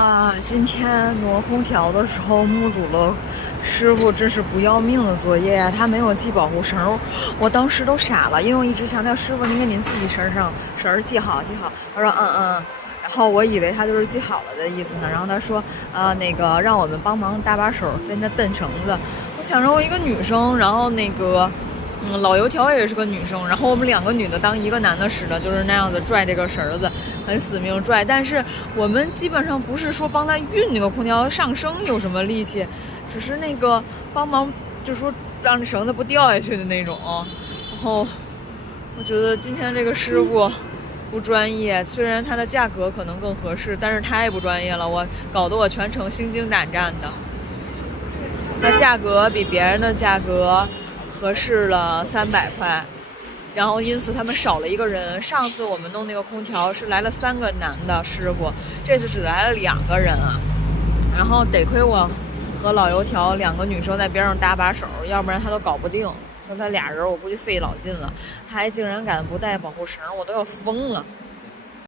啊，今天挪空调的时候目睹了师傅真是不要命的作业啊！他没有系保护绳，我当时都傻了，因为我一直强调师傅您自己绳系好系好。他说然后我以为他就是系好了的意思呢。然后他说那个让我们帮忙搭把手跟他蹬绳子。我想着我一个女生，然后那个。老油条也是个女生，然后我们两个女的当一个男的使的，就是那样子拽这个绳子，很死命拽。但是我们基本上不是说帮他运那个空调上升有什么力气，只是那个帮忙，就说让这绳子不掉下去的那种。然后我觉得今天这个师傅不专业，虽然他的价格可能更合适，但是太不专业了，搞得我全程心惊胆战的。那价格比别人的价格合适了300块，然后因此他们少了一个人。上次我们弄那个空调是来了3个男的师傅，这次只来了2个人啊。然后得亏我和老油条2个女生在边上搭把手，要不然他都搞不定。说他俩人我估计费老劲了，他还竟然敢不带保护绳，我都要疯了。